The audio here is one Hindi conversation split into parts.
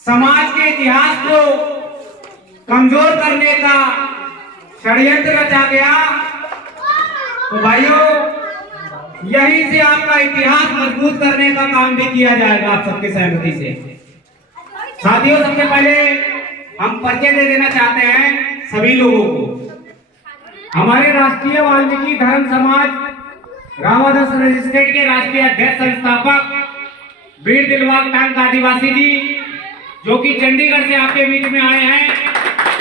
समाज के इतिहास को कमजोर करने का षड्यंत्र रचा गया। तो भाइयों, यहीं से आपका इतिहास मजबूत करने का काम भी किया जाएगा आप सबके सहमति से। साथियों, सबसे पहले हम परिचय दे देना चाहते हैं सभी लोगों को। हमारे राष्ट्रीय वाल्मीकि धर्म समाज रामादास रजिस्ट्रेट के राष्ट्रीय अध्यक्ष संस्थापक वीर दिलबाग टांग आदिवासी जी, जो कि चंडीगढ़ से आपके बीच में आए हैं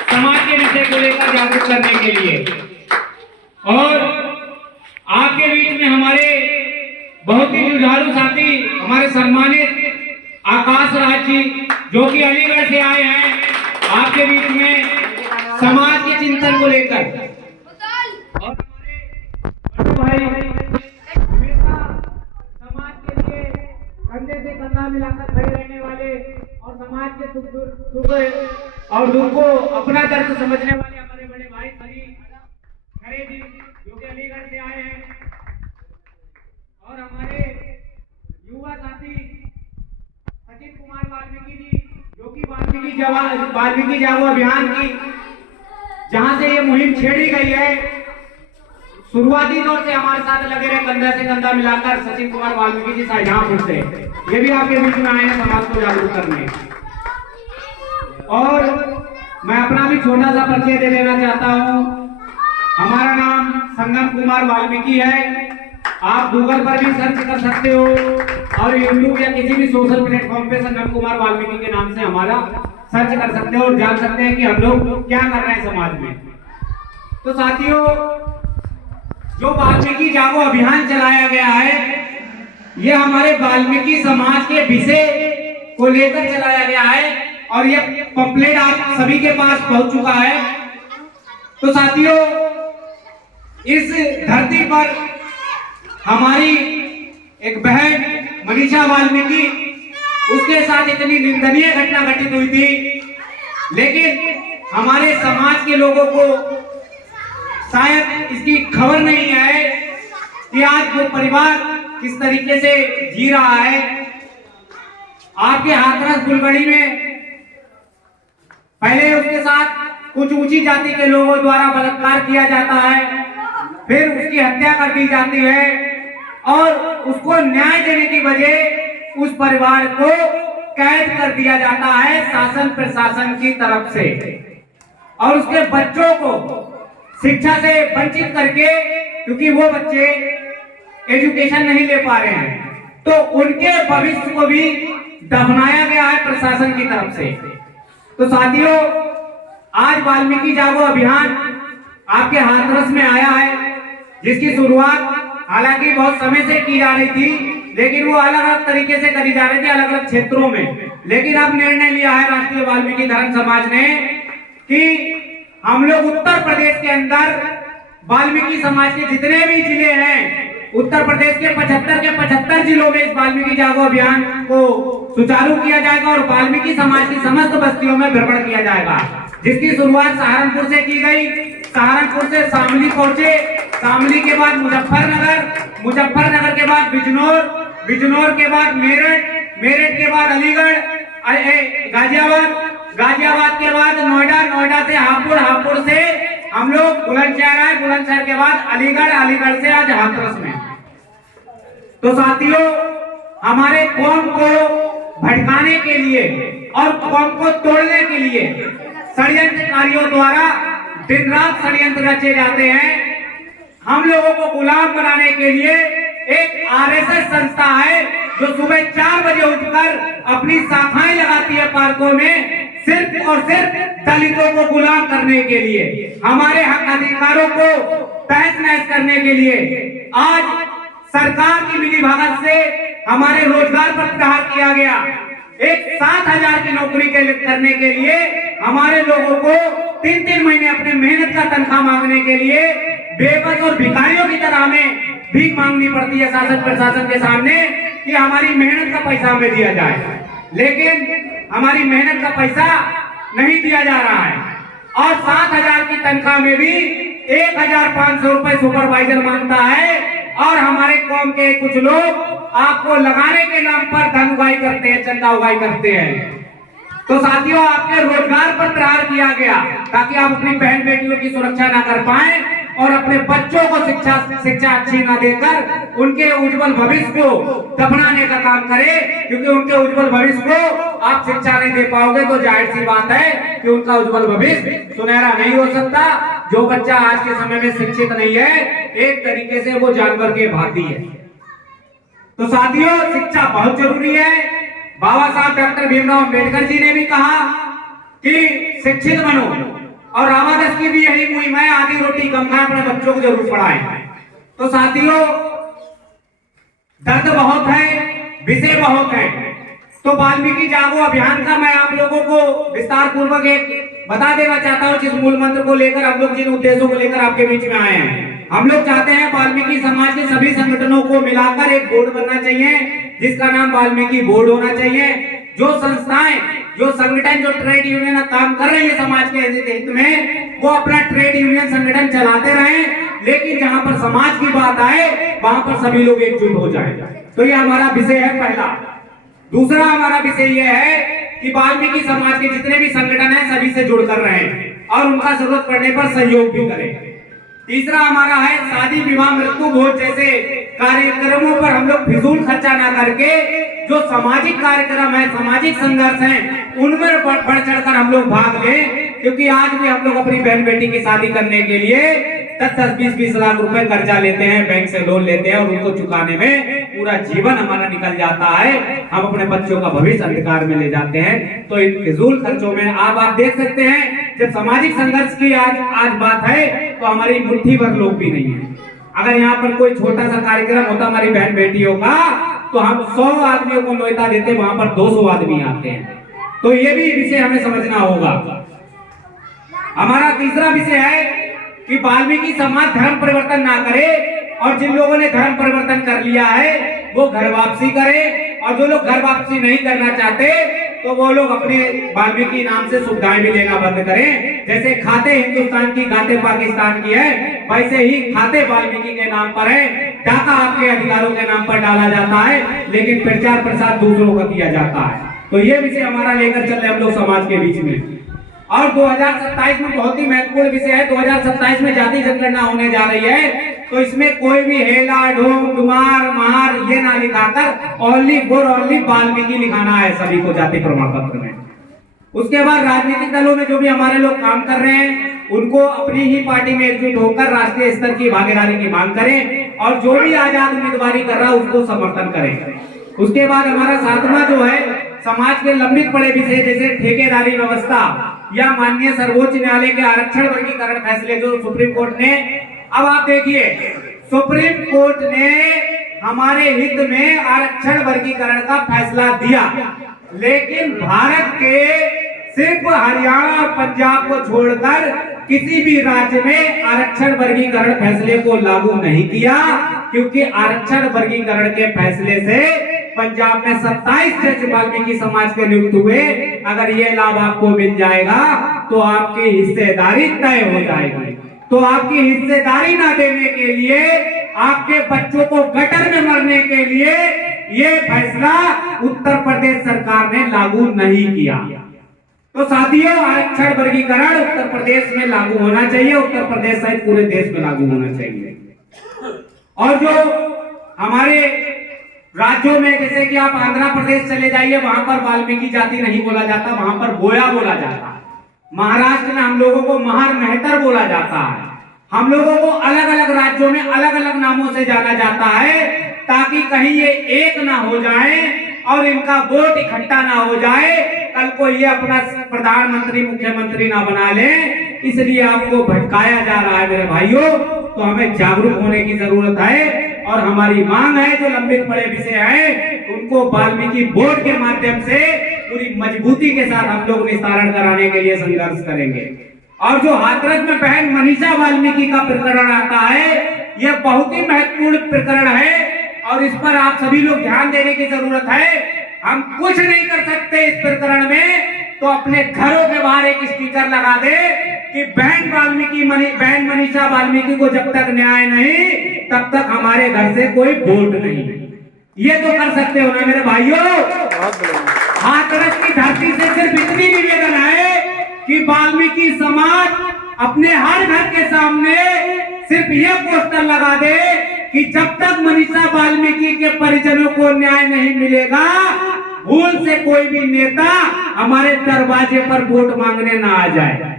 समाज के विषय को लेकर जागरूक करने के लिए। और आपके बीच में हमारे बहुत ही जुझारू साथी हमारे सम्मानित आकाश राज जी, जो कि अलीगढ़ से आए हैं आपके बीच में समाज के चिंतन को लेकर। और हमारे भाई हमेशा समाज के लिए कंधे से कंधा मिलाकर खड़े रहने वाले और समाज के सुख और दुख को अपना दर्द समझने वाले हमारे बड़े भाई खरे जी, जो कि अलीगढ़ से आए हैं। और हमारे युवा साथी सचिन कुमार वाल्मीकि जी, जो कि वाल्मीकि जागो अभियान की जहां से ये मुहिम छेड़ी गई है, शुरुआती दौर से हमारे साथ लगे रहे कंधा से कंधा मिलाकर सचिन कुमार वाल्मीकि जी शाहजहांपुर से, ये भी आपके बीच में आए हैं समाज को जागरूक करने। और मैं अपना भी छोटा सा परिचय दे देना चाहता हूँ। हमारा नाम संगम कुमार वाल्मीकि है। आप गूगल पर भी सर्च कर सकते हो और यूट्यूब या किसी भी सोशल प्लेटफॉर्म पे संगम कुमार वाल्मीकि के नाम से हमारा सर्च कर सकते हो और जान सकते हैं कि हम लोग क्या कर रहे हैं समाज में। तो साथियों, जो वाल्मीकि जागो अभियान चलाया गया है, ये हमारे वाल्मीकि समाज के विषय को लेकर चलाया गया है और ये पंपलेट आप सभी के पास पहुंच चुका है। तो साथियों, इस धरती पर हमारी एक बहन मनीषा वाल्मीकि, उसके साथ इतनी निंदनीय घटना घटित हुई थी, लेकिन हमारे समाज के लोगों को शायद इसकी खबर नहीं है कि आज वो परिवार किस तरीके से जी रहा है। आपके हाथरस फुलगड़ी में पहले उसके साथ कुछ ऊंची जाति के लोगों द्वारा बलात्कार किया जाता है, फिर उसकी हत्या कर दी जाती है और उसको न्याय देने की बजाय उस परिवार को कैद कर दिया जाता है शासन प्रशासन की तरफ से, और उसके बच्चों को शिक्षा से वंचित करके, क्योंकि वो बच्चे एजुकेशन नहीं ले पा रहे हैं, तो उनके भविष्य को भी दफनाया गया है प्रशासन की तरफ से। तो साथियों, आज वाल्मीकि जागो अभियान आपके हाथरस में आया है, जिसकी शुरुआत हालांकि बहुत समय से की जा रही थी, लेकिन वो अलग अलग तरीके से करी जा रही थी अलग अलग क्षेत्रों में। लेकिन अब निर्णय लिया है राष्ट्रीय वाल्मीकि धर्म समाज ने कि हम लोग उत्तर प्रदेश के अंदर वाल्मीकि समाज के जितने भी जिले हैं, उत्तर प्रदेश के 75 जिलों में इस वाल्मीकि जागो अभियान को सुचारू किया जाएगा और वाल्मीकि समाज की समस्त बस्तियों में भ्रमण किया जाएगा, जिसकी शुरुआत सहारनपुर से की गई। सहारनपुर से शामली पहुंचे, शामली के बाद मुजफ्फरनगर, मुजफ्फरनगर के बाद बिजनौर, बिजनौर के बाद मेरठ, मेरठ के बाद अलीगढ़, गाजियाबाद, गाजियाबाद के बाद नोएडा, नोएडा से हापुड़, हापुड़ से हम लोग बुलंदशहर आए, बुलंदशहर के बाद अलीगढ़, अलीगढ़ से आज हाथरस में। तो साथियों, हमारे कौम को भटकाने के लिए और कौम को तोड़ने के लिए षड्यंत्रकारियों द्वारा दिन रात षड्यंत्र रचे जाते हैं। हम लोगों को गुलाम बनाने के लिए एक आरएसएस संस्था है जो सुबह 4 बजे उठकर अपनी शाखाएं लगाती है पार्कों में, सिर्फ और सिर्फ दलितों को गुलाम करने के लिए, हमारे हक अधिकारों को तहस नहस करने के लिए। आज सरकार की मिलीभगत से हमारे रोजगार पर प्रहार किया गया। एक 7,000 की नौकरी करने के लिए हमारे लोगों को 3-3 महीने अपने मेहनत का तनख्वाह मांगने के लिए बेबस और भिखारियों की तरह हमें भीख मांगनी पड़ती है शासन प्रशासन के सामने कि हमारी मेहनत का पैसा हमें दिया जाए। लेकिन हमारी मेहनत का पैसा नहीं दिया जा रहा है और 7,000 की तनख्वाह में भी 1,500 रुपए सुपरवाइजर मांगता है और हमारे कौम निगम के कुछ लोग आपको लगाने के नाम पर धन उगाही करते हैं, चंदा उगाही करते हैं। तो साथियों, आपके रोजगार पर प्रहार किया गया ताकि आप अपनी बहन बेटियों की सुरक्षा ना कर पाए और अपने बच्चों को शिक्षा अच्छी ना देकर उनके उज्जवल भविष्य को दफनाने का काम करें, क्योंकि उनके उज्जवल भविष्य को आप शिक्षा नहीं दे पाओगे तो जाहिर सी बात है कि उनका उज्जवल भविष्य सुनहरा नहीं हो सकता। जो बच्चा आज के समय में शिक्षित नहीं है, एक तरीके से वो जानवर के भांति है। तो साथियों, शिक्षा बहुत जरूरी है। बाबा साहब डॉक्टर भीमराव अंबेडकर जी ने भी कहा कि शिक्षित बनो, और रामादास की भी यही मुहिम है, आधी रोटी कम खाएं, अपने बच्चों को जरूर पढ़ाएं। तो साथियों, दर्द बहुत है, विषय बहुत है। तो वाल्मीकि जागो अभियान का मैं आप लोगों को विस्तार पूर्वक एक बता देना चाहता हूं, जिस मूल मंत्र को लेकर हम लोग, जिन उद्देश्यों को लेकर आपके बीच में आए हैं। हम लोग चाहते हैं वाल्मीकि समाज के सभी संगठनों को मिलाकर एक बोर्ड बनना चाहिए, जिसका नाम वाल्मीकि बोर्ड होना चाहिए। जो संस्थाएं, जो संगठन, जो ट्रेड यूनियन काम कर रही है समाज के हित में, वो अपना ट्रेड यूनियन संगठन चलाते रहें, लेकिन जहां पर समाज की बात आए वहां पर सभी लोग एकजुट हो जाएं। तो ये हमारा विषय है पहला। दूसरा हमारा विषय यह है कि वाल्मीकि समाज के जितने भी संगठन हैं सभी से जुड़कर रहें और उनका जरूरत पड़ने पर सहयोग भी करें। तीसरा हमारा है शादी विवाह मृत्यु भोज जैसे कार्यक्रमों पर हम लोग फिजूल खर्चा ना करके जो सामाजिक कार्यक्रम है, सामाजिक संघर्ष है, उनमें बढ़ चढ़कर हम लोग भाग लें। क्योंकि आज भी हम लोग अपनी बहन बेटी की शादी करने के लिए 10-20 लाख रुपए कर्जा लेते हैं, बैंक से लोन लेते हैं और उनको चुकाने में पूरा जीवन हमारा निकल जाता है। हम अपने बच्चों का भविष्य अंधकार में ले जाते हैं। तो इन फिजूल खर्चों में आप देख सकते हैं, जब सामाजिक संघर्ष की आज बात है तो हमारी मुट्ठी भर लोग भी नहीं है। अगर यहाँ पर कोई छोटा सा कार्यक्रम होता हमारी बहन बेटियों का, तो हम 100 आदमियों को न्योता देते, वहां पर 200 आदमी आते हैं। तो ये भी विषय हमें समझना होगा। हमारा तीसरा विषय है कि वाल्मीकि समाज धर्म परिवर्तन ना करे, और जिन लोगों ने धर्म परिवर्तन कर लिया है वो घर वापसी करे, और जो लोग घर वापसी नहीं करना चाहते तो वो लोग अपने वाल्मीकि नाम से सुविधाएं भी लेना बंद करें। जैसे खाते हिंदुस्तान की गाते पाकिस्तान की है, वैसे ही खाते वाल्मीकि के नाम पर है। डाका आपके अधिकारों के नाम पर डाला जाता है, लेकिन प्रचार प्रसार दूसरों का किया जाता है। तो ये विषय हमारा लेकर चल रहे हम लोग समाज के बीच में। और 2027 में बहुत ही महत्वपूर्ण विषय है। 2027 में जाति जनगणना होने जा रही है, तो इसमें कोई भी हेला ढोंग दुमार मार ये ना लिखाकर ओनली फॉर ओनली वाल्मीकि लिखाना है सभी को जाति प्रमाण पत्र में। उसके बाद राजनीतिक दलों में जो भी हमारे लोग काम कर रहे हैं उनको अपनी ही पार्टी में एकजुट होकर राष्ट्रीय स्तर की भागीदारी की मांग करें, और जो भी आजाद उम्मीदवारी कर रहा है उसको समर्थन करें। उसके बाद हमारा सातवां जो है, समाज के लंबित पड़े विषय जैसे ठेकेदारी व्यवस्था या माननीय सर्वोच्च न्यायालय के आरक्षण वर्गीकरण फैसले जो सुप्रीम कोर्ट ने, अब आप देखिए सुप्रीम कोर्ट ने हमारे हित में आरक्षण वर्गीकरण का फैसला दिया, लेकिन भारत के सिर्फ हरियाणा और पंजाब को छोड़कर किसी भी राज्य में आरक्षण वर्गीकरण फैसले को लागू नहीं किया, क्योंकि आरक्षण वर्गीकरण के फैसले से पंजाब में 27 जज वाल्मीकि समाज के नियुक्त हुए। अगर ये लाभ आपको मिल जाएगा तो आपकी हिस्सेदारी तय हो जाएगी। तो आपकी हिस्सेदारी ना देने के लिए, आपके बच्चों को गटर में मरने के लिए ये फैसला उत्तर प्रदेश सरकार ने लागू नहीं किया। तो साथियों, आरक्षण वर्गीकरण उत्तर प्रदेश में लागू होना चाहिए, उत्तर प्रदेश सहित पूरे देश में लागू होना चाहिए। और जो हमारे राज्यों में, जैसे कि आप आंध्र प्रदेश चले जाइए, वहां पर वाल्मीकि जाति नहीं बोला जाता, वहां पर बोया बोला जाता है। महाराष्ट्र में हम लोगों को महार मेहतर बोला जाता है। हम लोगों को अलग अलग राज्यों में अलग अलग नामों से जाना जाता है, ताकि कहीं ये एक ना हो जाए और इनका वोट इकट्ठा ना हो जाए, कल को ये अपना प्रधानमंत्री मुख्यमंत्री ना बना ले। इसलिए आपको भटकाया जा रहा है मेरे भाइयों। तो हमें जागरूक होने की जरूरत है, और हमारी मांग है जो लंबित पड़े विषय हैं उनको वाल्मीकि बोर्ड के माध्यम से पूरी मजबूती के साथ हम लोग निस्तारण कराने के लिए संघर्ष करेंगे। और जो हाथरस में बहन मनीषा वाल्मीकि का प्रकरण आता है, यह बहुत ही महत्वपूर्ण प्रकरण है और इस पर आप सभी लोग ध्यान देने की जरूरत है। हम कुछ नहीं कर सकते इस प्रकरण में, तो अपने घरों के बाहर एक स्टिकर लगा दे कि बहन मनीषा वाल्मीकि को जब तक न्याय नहीं तब तक हमारे घर से कोई वोट नहीं। ये तो कर सकते हो ना मेरे भाइयों। हाथरस की धरती से सिर्फ इतनी निवेदन है कि वाल्मीकि समाज अपने हर घर के सामने सिर्फ ये पोस्टर लगा दे कि जब तक मनीषा वाल्मीकि के परिजनों को न्याय नहीं मिलेगा, भूल से कोई भी नेता हमारे दरवाजे पर वोट मांगने ना आ जाए।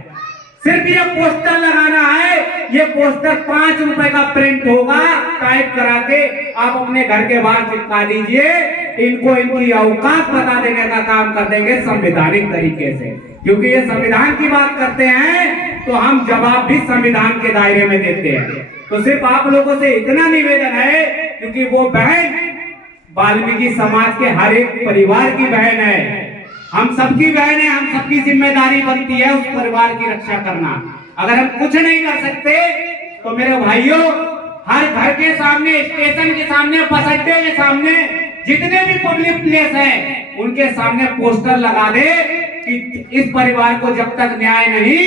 सिर्फ ये पोस्टर लगाना है। ये पोस्टर 5 रुपए का प्रिंट होगा, टाइप करा के आप अपने घर के बाहर चिपका दीजिए। इनको इनकी औकात बता देने का काम कर देंगे संवैधानिक तरीके से, क्योंकि ये संविधान की बात करते हैं तो हम जवाब भी संविधान के दायरे में देते हैं। तो सिर्फ आप लोगों से इतना निवेदन है, क्योंकि वो बहन वाल्मीकि समाज के हर एक परिवार की बहन है, हम सबकी बहन है, हम सबकी जिम्मेदारी बनती है उस परिवार की रक्षा करना। अगर हम कुछ नहीं कर सकते तो मेरे भाइयों, हर घर के सामने, स्टेशन के सामने, बस अड्डे के सामने, जितने भी पब्लिक प्लेस है उनके सामने पोस्टर लगा दे कि इस परिवार को जब तक न्याय नहीं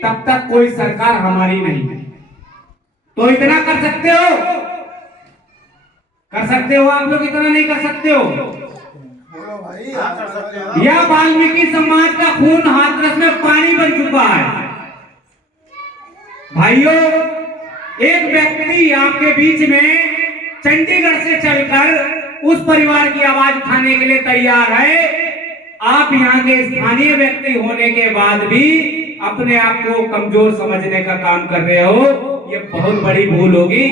तब तक कोई सरकार हमारी नहीं। तो इतना कर सकते हो? कर सकते हो आप लोग? इतना नहीं कर सकते हो? यह वाल्मीकि समाज का खून हाथरस में पानी बन चुका है। भाइयों, एक व्यक्ति आपके बीच में चंडीगढ़ से चलकर उस परिवार की आवाज उठाने के लिए तैयार है। आप यहाँ के स्थानीय व्यक्ति होने के बाद भी अपने आप को कमजोर समझने का काम कर रहे हो, ये बहुत बड़ी भूल होगी।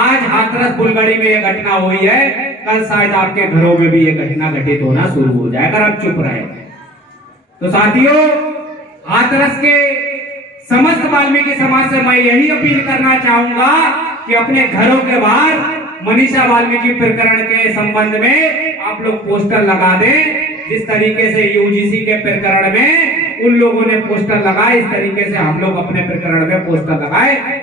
आज हाथरस बुलगड़ी में यह घटना हुई है, कल शायद आपके घरों में भी यह घटना घटित होना शुरू हो जाए अगर आप चुप रहे। तो साथियों, हाथरस के समस्त वाल्मीकि समाज से मैं यही अपील करना चाहूंगा कि अपने घरों के बाहर मनीषा वाल्मीकि प्रकरण के संबंध में आप लोग पोस्टर लगा दें। जिस तरीके से यूजीसी के प्रकरण में उन लोगों ने पोस्टर लगाए, इस तरीके से हम लोग अपने प्रकरण में पोस्टर लगाए।